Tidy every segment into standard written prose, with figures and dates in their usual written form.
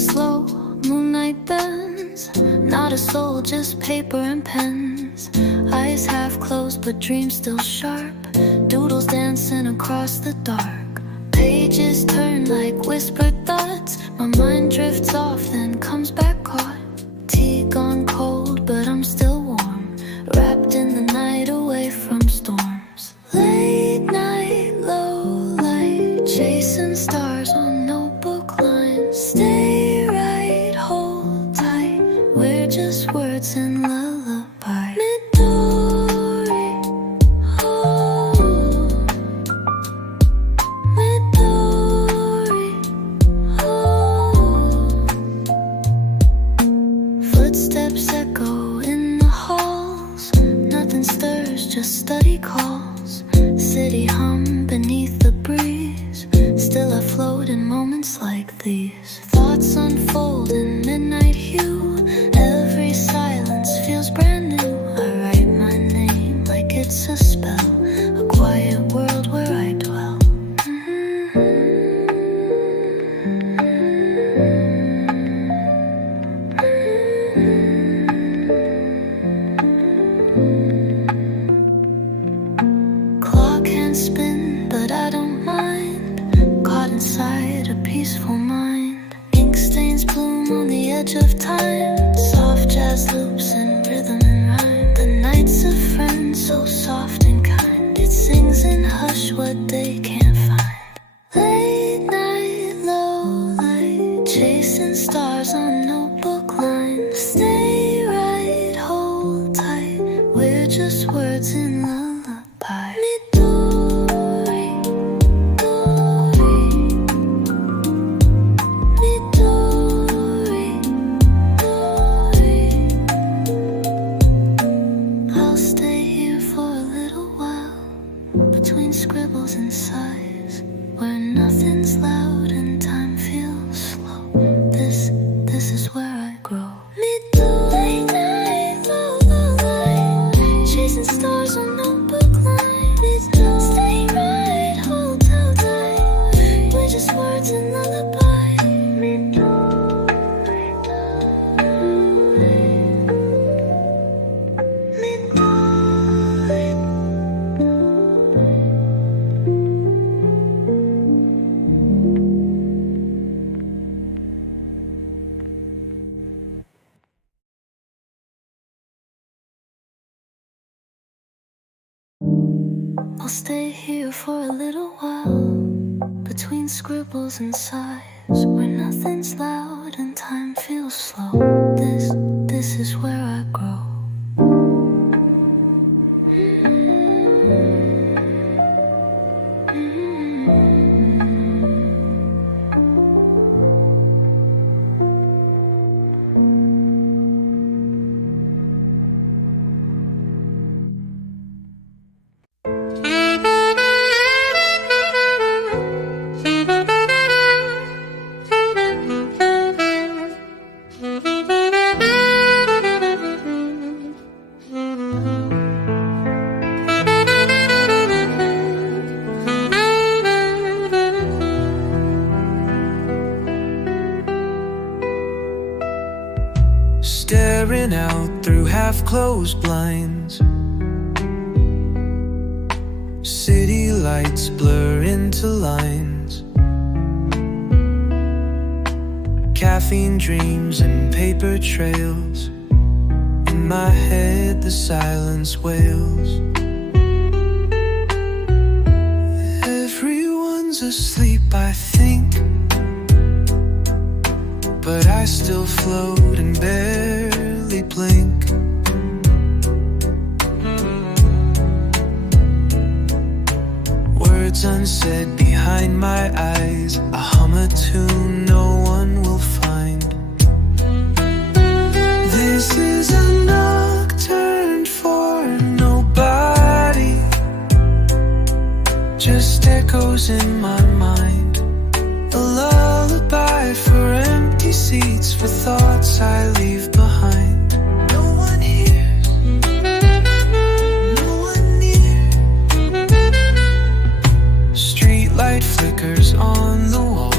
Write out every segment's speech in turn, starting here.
slow, moonlight bends. Not a soul, just paper and pens. Eyes half closed but dreams still sharp. Doodles dancing across the dark. Pages turn like whispered thoughts. My mind drifts off then comes back caught. Tea gone cold but I'm still warm. Wrapped in the night away from storms. Late night, low light. Chasing stars on notebook lines. Stay right, hold tight. We're just words in lullaby. Midori, oh. Midori, oh. Footsteps echo in the halls. Nothing stirs, just steady calls. City hum beneath the breeze. Still I float in moments like these. Thoughts unfold in midnight hue. Every silence feels brand new. I write my name like it's a spell. A quiet world where I dwell. Clock can't spin, but I don't mind. Caught inside a peaceful mind. Ink stains bloom on the edge of time. Soft jazz loops and rhythm and rhyme. The night's a friend, so soft and kind. It sings in hush what they can't find. Late night, low light. Chasing stars on notebook lines. Stay right, hold tight. We're just words in lullaby. Midori, Midori, Midori. I'll stay here for a little while, between scribbles and sighs, where nothing's loud and time feels slow. This is where I grow. Midori, night, low light, chasing stars on notebook line. Stay right, hold out tight. We're just words in lullaby. Midori, Midori. I'll stay here for a little while, between scribbles and sighs, where nothing's loud and time feels slow. This is where I grow. Staring out through half-closed blinds. City lights blur into lines. Caffeine dreams and paper trails. In my head the silence wails. Everyone's asleep, I think, but I still float and barely blink. Words unsaid behind my eyes. I hum a tune no one will find. This is a nocturne for nobody. Just echoes in my mind. A lullaby for empty seats, for thoughts I leave behind. No one hears, no one near. Streetlight flickers on the wall.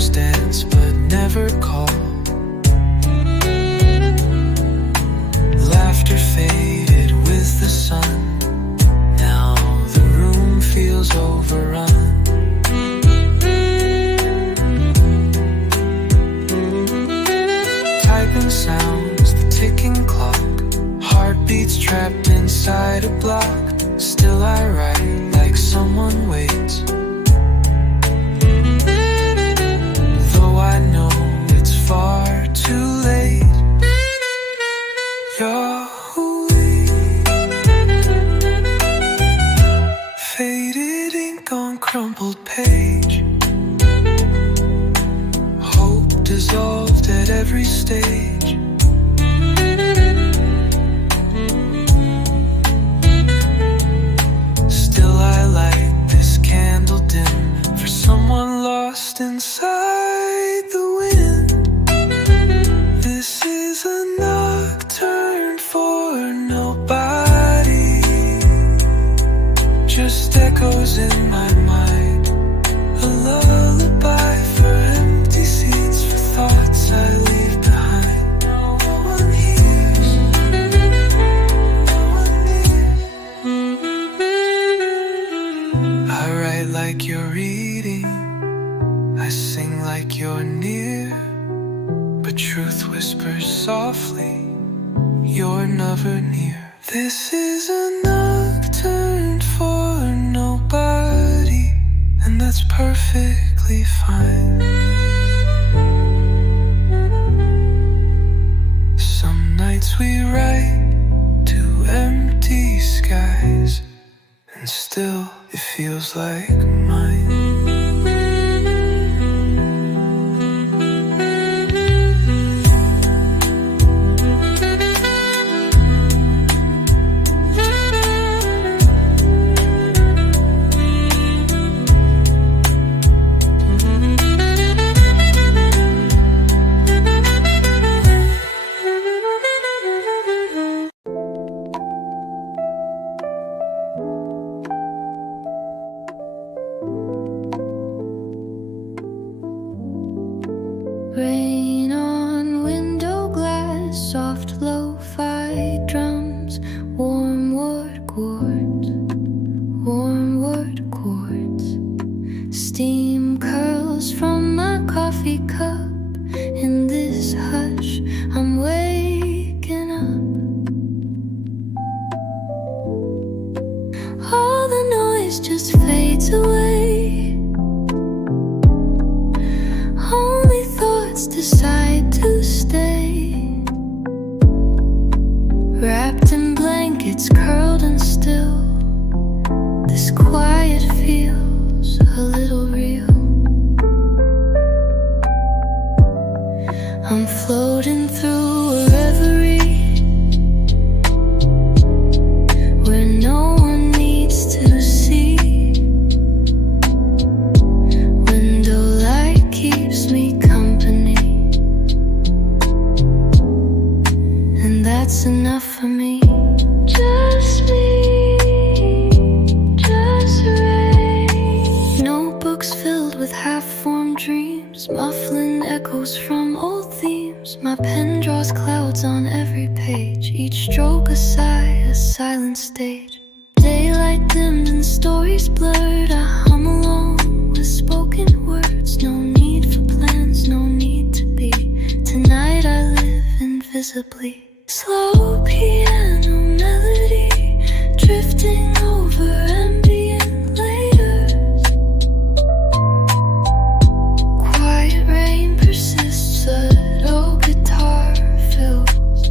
flowers dance but never call. Laughter faded with the sun. Now the room feels overrun. Typing sounds, the ticking clock. Heartbeats trapped inside a block. Still I write like someone waits. Though I know it's far too late. You're away. Faded ink on crumpled page. Hope dissolved at every stage. Still I light this candle dim for someone lost inside the wind. This is a nocturne for nobody. Just echoes in my mind. A lullaby for empty seats, for thoughts I leave behind. No one hears. No one hears. I write like you're reading. I sing like you're near. But truth whispers softly, you're never near. This is a nocturne for nobody, and that's perfectly fine. Some nights we write to empty skies, and still it feels like mine. Rain on window glass, soft lo-fi drums, warm wood chords. Steam curls from my coffee cup. In this hush, I'm waking up. All the noise just fades away. Only thoughts decide to stay. Wrapped in blankets, curled and still. This quiet feels a little real. I'm floating through a reverie where no one needs to see. Windowlight keeps me company, and that's enough for me. Just me, just rain. Notebooks filled with half-formed dreams, muffling echoes from old themes. My pen draws clouds on every page, each stroke a sigh, a silent stage. Daylight dimmed and stories blurred, I hum along with spoken words. No need for plans, no need to be. Tonight I live invisibly. Slow piano melody, drifting over ambient layers. Quiet rain persists, but old guitar fills.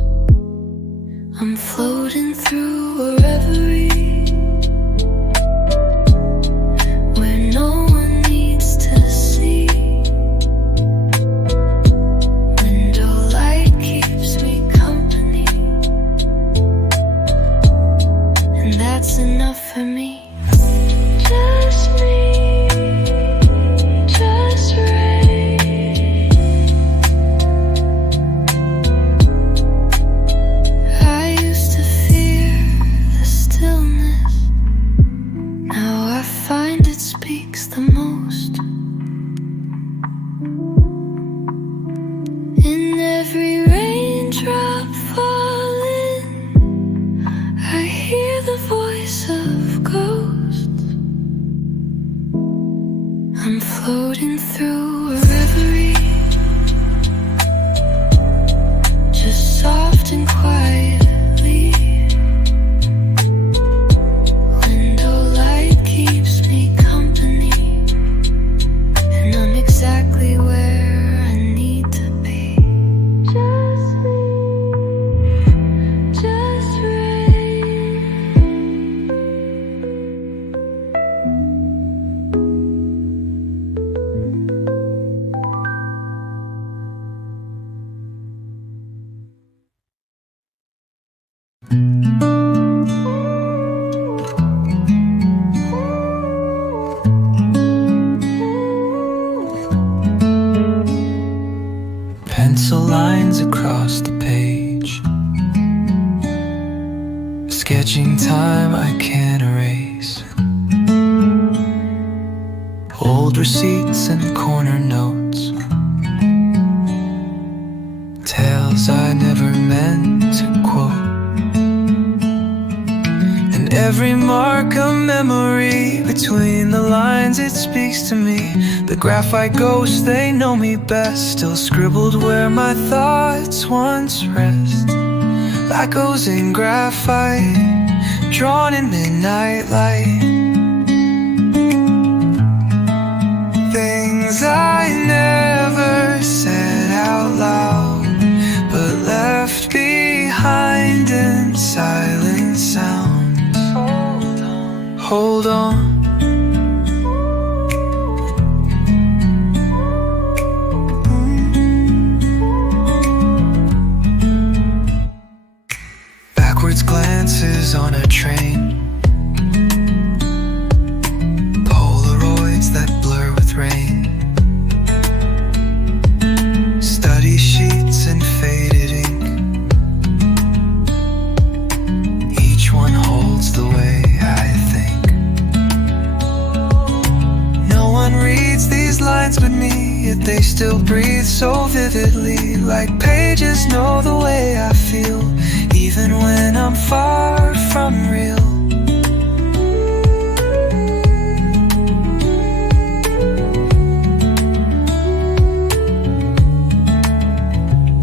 I'm floating through a reverie where no one needs to see. Window light keeps me company, pencil lines across the page. Sketching time I can't erase. Old receipts and corner notes. Tales I never meant to quote. And every mark a memory. Between the lines it speaks to me. The graphite ghosts, they know me best. Still scribbled where my thoughts once rest. Echoes in graphite, drawn in midnight light. Things I never said out loud, but left behind in silent sounds. Hold on. Glances on a train. Polaroids that blur with rain. Study sheets and faded ink. Each one holds the way I think. No one reads these lines but me, yet they still breathe so vividly. Like pages know the way I feel, even when I'm far from real.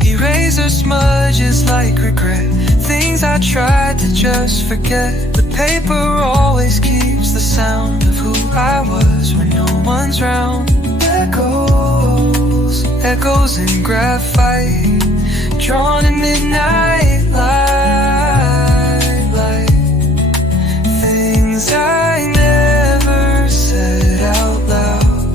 Eraser smudges like regret, things I tried to just forget. The paper always keeps the sound of who I was when no one's round. Echoes, echoes in graphite, drawn in midnight light. Things I never said out loud,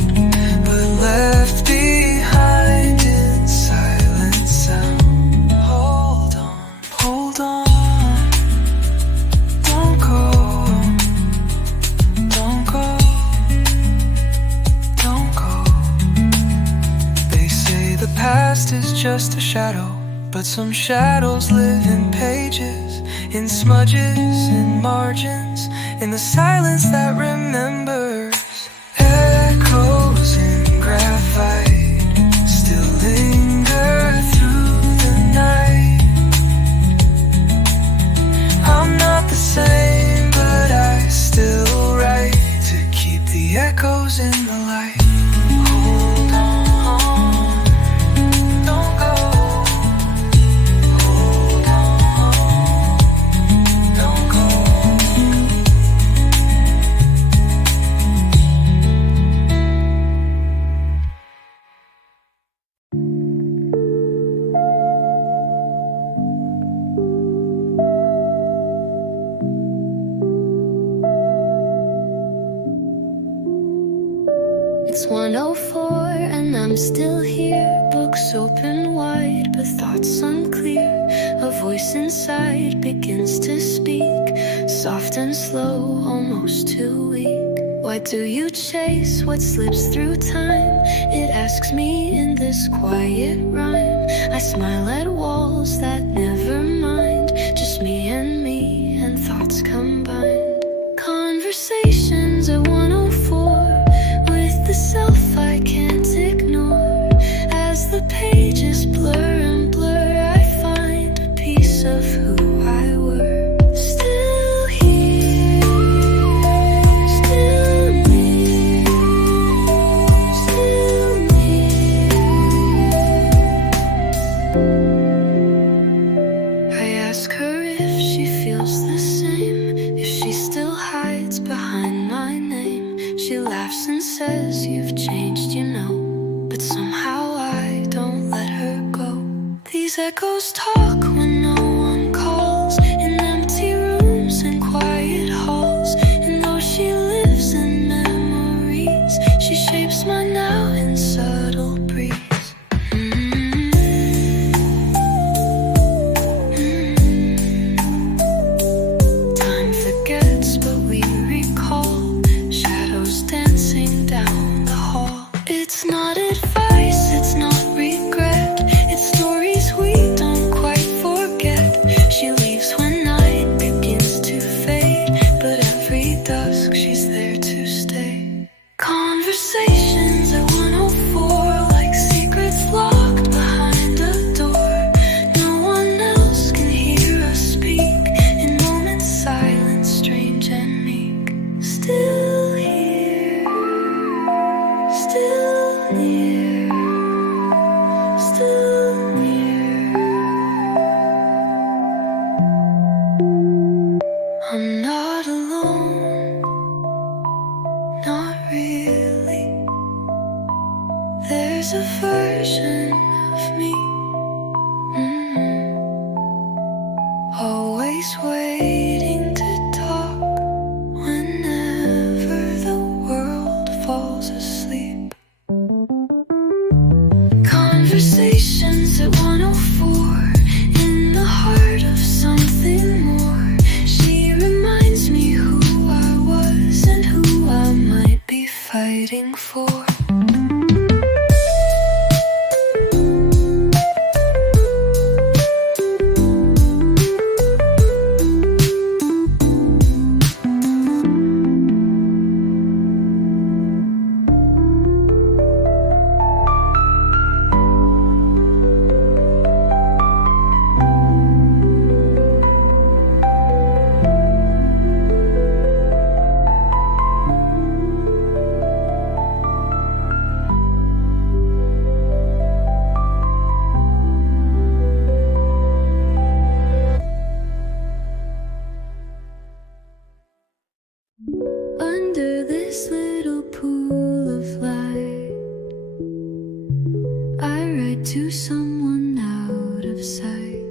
but left behind in silent sound. Hold on, hold on. Don't go, don't go, don't go. They say the past is just a shadow, but some shadows live in pages, in smudges, in margins, in the silence that remembers. Echoes in graphite still linger through the night. I'm not the same, but I still write to keep the echoes in the light. Hold on, don't go. It's 1:04 and I'm still here. Books open wide, but thoughts unclear. A voice inside begins to speak, soft and slow, almost too weak. Why do you chase what slips through time? It asks me in this quiet rhyme. I smile at walls that never mind, just me and thoughts combined. Conversations at 1:04 with the self I can't ignore. As the pages blur and blur, I find a piece of who I were. Still here, still me, still me. I ask her if she feels the same, if she still hides behind my name. She laughs and says, you've changed, you know, but somehow I don't let her go. These echoes talk when no one calls, in empty rooms and quiet halls. And though she lives in memories, she shapes my now in subtle breeze. Time forgets, but we recall shadows dancing down the hall. It's not advice, it's not regret, it's still near. I'm not alone, not really. There's a version of me, always waiting to talk whenever the world falls asleep. Conversations at 104 in the heart of something more. She reminds me who I was and who I might be fighting for. Under this little pool of light, I write to someone out of sight.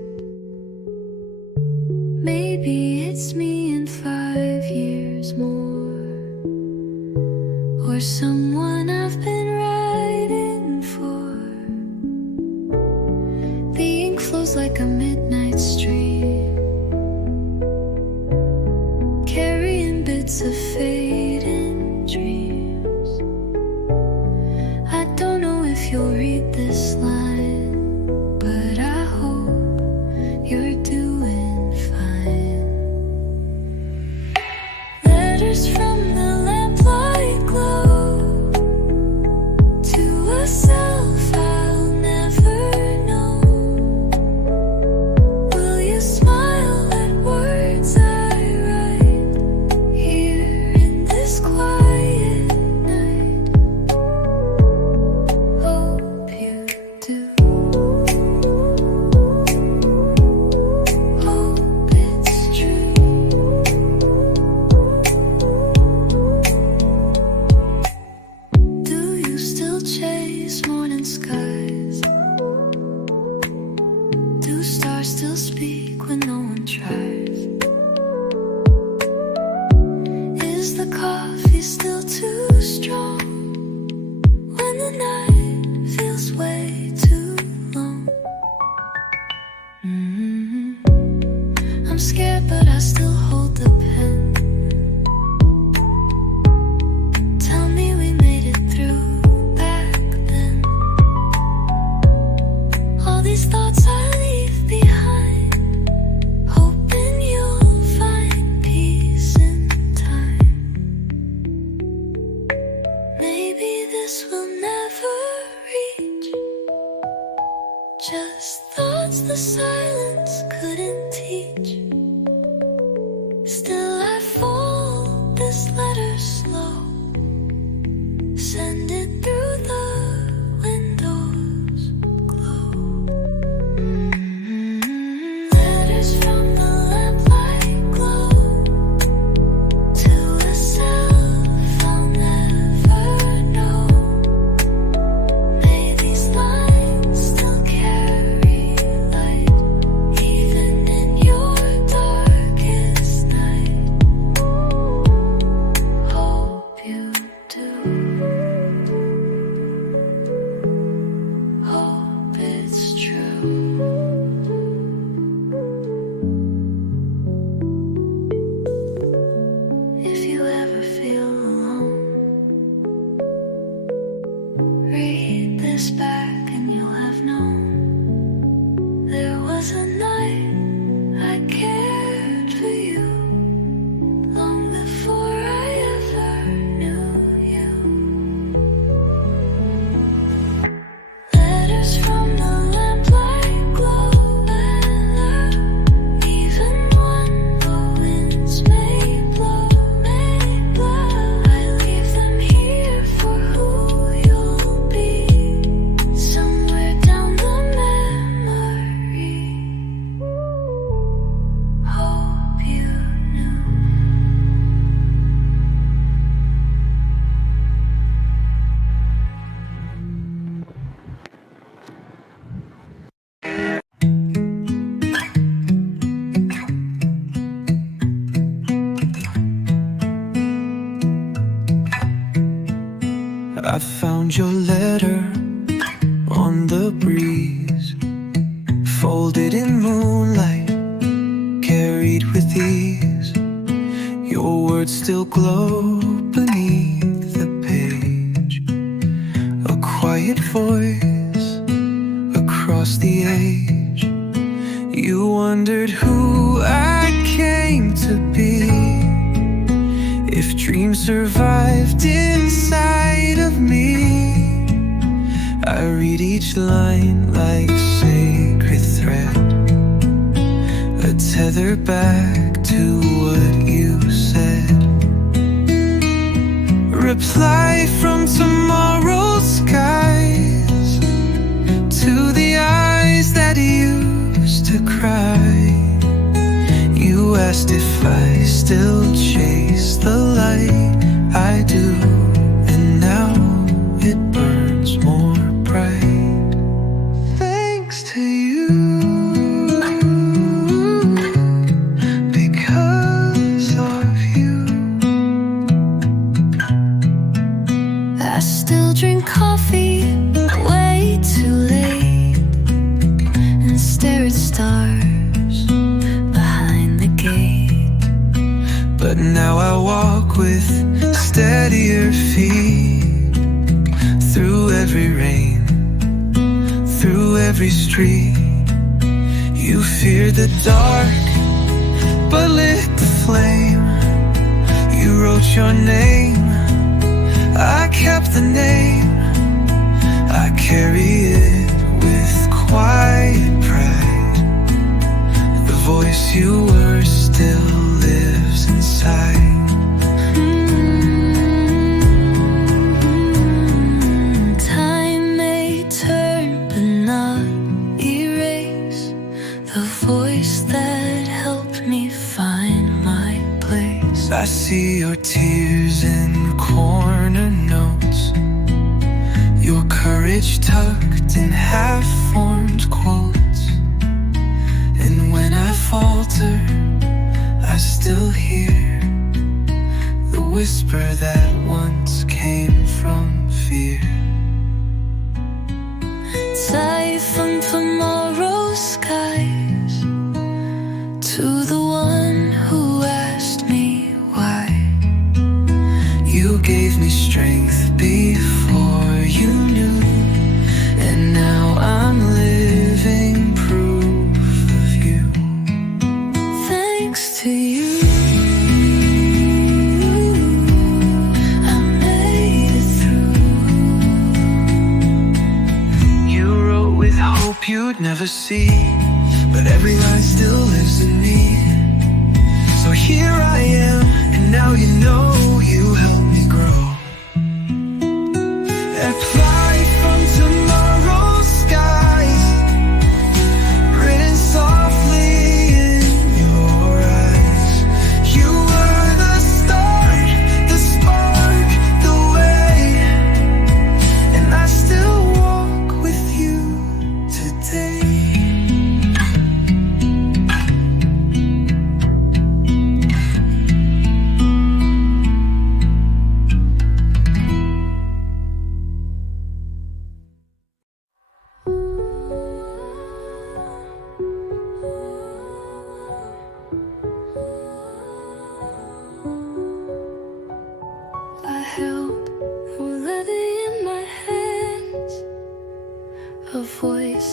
Maybe it's me in 5 years more, or someone I've been writing for. The ink flows like a midnight stream, carrying bits of fading dreams. I don't know if you'll read this line, but I hope you're doing fine. Letters from the lamplight glow to a self I'll never know. Will you smile at words I write here in this quiet night? Hope you do. Hope it's true. Do you still chase morning skies? Do stars still speak when no one tries? Is the coffee still too strong when the night feels way too long? I'm scared, but I still hold the pen. Tell me we made it through back then. All these thoughts I leave behind, hoping you'll find peace in time. Maybe this will never reach, just thoughts the silence couldn't teach. Still I fold this letter slow, send it through the windows glow. Letters from the lamplight glow to a self I'll never know. May these lines still carry light, even in your darkest night. Hope you do. Hope it's true. If you ever feel alone, read this back and you'll have known there was a night I cared for you long before I ever knew you. Letters from the lamplight glow, even when the winds may blow. I leave them here for who you'll be. Somewhere down the on the breeze, folded in moonlight, carried with ease. Your words still glow beneath the page, a quiet voice across the age. You wondered who I came to be, if dreams survived inside of me. I read each line like sacred thread, a tether back to what you said. Reply from tomorrow's skies to the eyes that used to cry. You asked if I still chase the light. I do, and now it burns more bright. Thanks to you, because of you. I still drink coffee way too late and stare at stars behind the gate. But now I walk with steadier feet, through every rain, through every street. You feared the dark, but lit the flame. You wrote your name, I kept the name. I carry it with quiet pride. The voice you were still lives inside. Time may turn but not erase the voice that helped me find my place. I see your tears in corner notes, your courage tucked in half-formed quotes. And when I falter, I still hear the whisper that once came from fear. Sight from tomorrow's skies to the one who asked me why. You gave me strength before you knew, and now I'm living proof of you. Thanks to you, I made it through. You wrote with hope you'd never see, but every line still lives in me. So here I am, and now you know you helped me grow. Apply from tomorrow's skies, written softly in your eyes. You were the start, the spark, the way, and I still walk with you today. I held a letter in my hands. A voice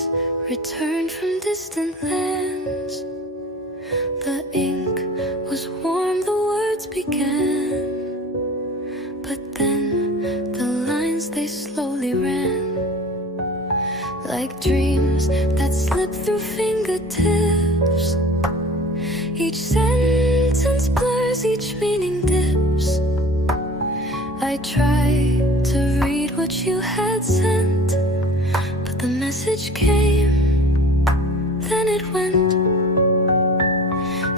returned from distant lands. The ink was warm, the words began. But then the lines, they slowly ran, like dreams that slip through fingertips. Each sentence blurs, each meaning dips. I tried to read what you had sent, but the message came, then it went.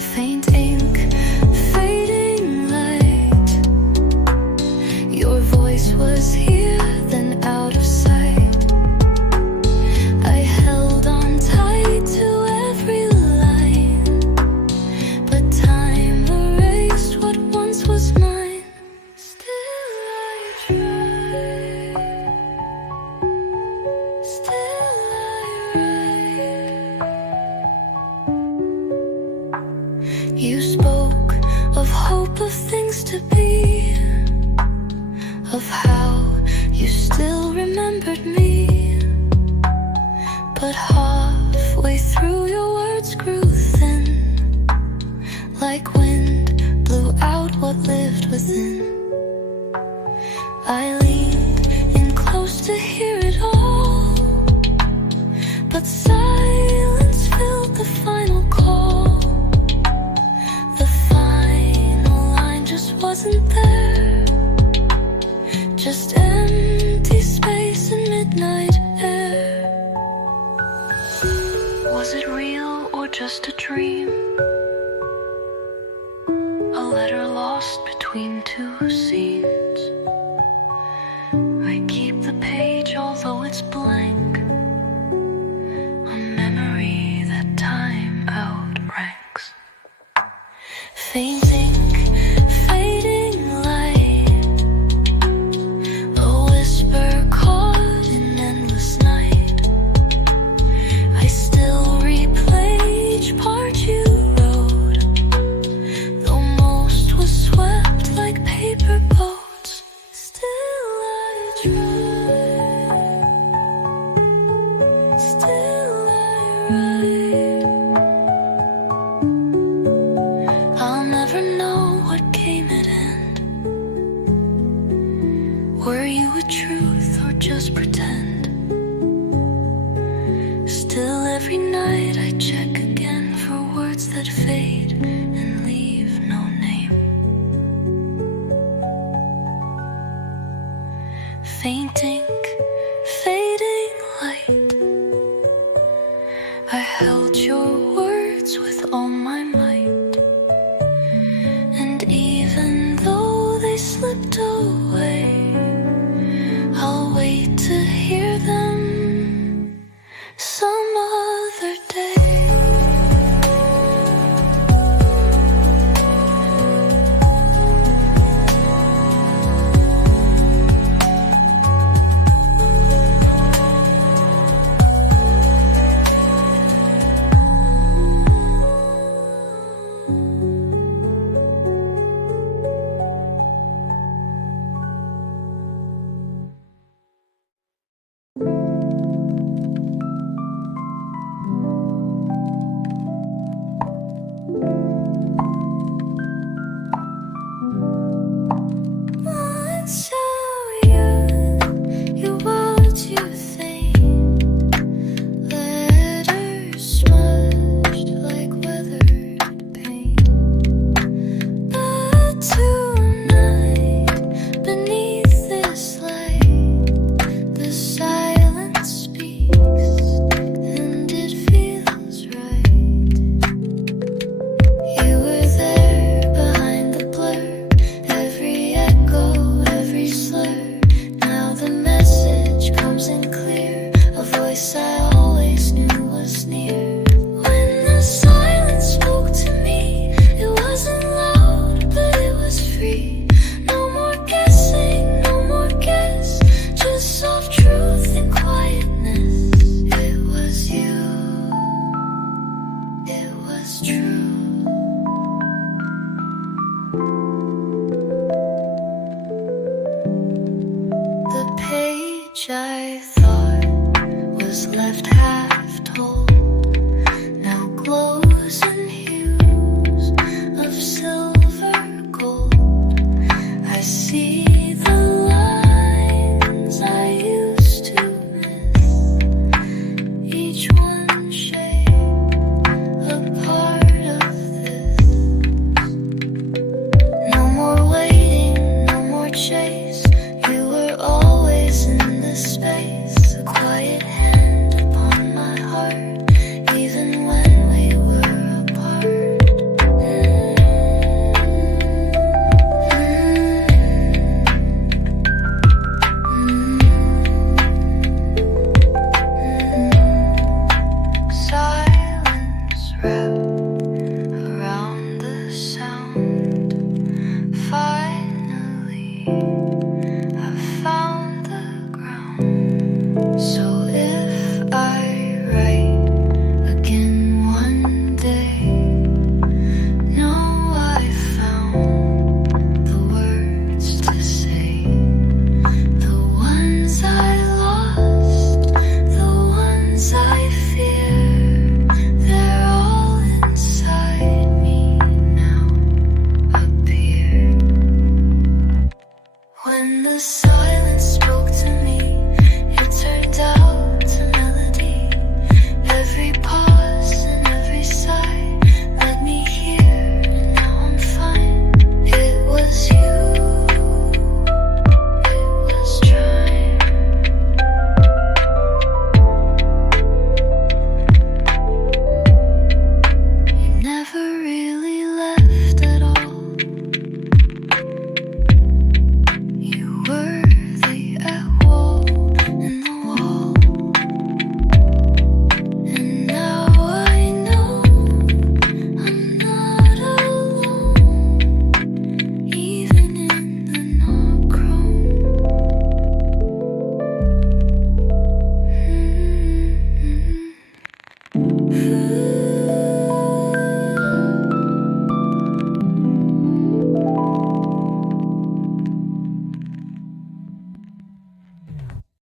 Faint ink, fading light. Your voice was here, then out of sight. I held on tight to every line, but time erased what once was mine. Still I try. Still to be, of how you still remembered me. But halfway through your words grew thin, like wind blew out what lived within. I leaned in close to hear it all, but silence filled the final call. The final line just wasn't there, just empty space and midnight air. Was it real or just a dream? A letter lost between two scenes. I keep the page although it's blank, a memory that time outranks. Faint ink, fading light, a whisper caught in endless night. I still replay each part you wrote, though most was swept like paper boats. Still I try, still I write. I'll never know what game it end. Were you a truth or just pretend? Still every night I check again for words that fade and leave no name. Faint ink, fading light, I held your words with all my might, and even though they slipped away, I'll wait to hear them someday.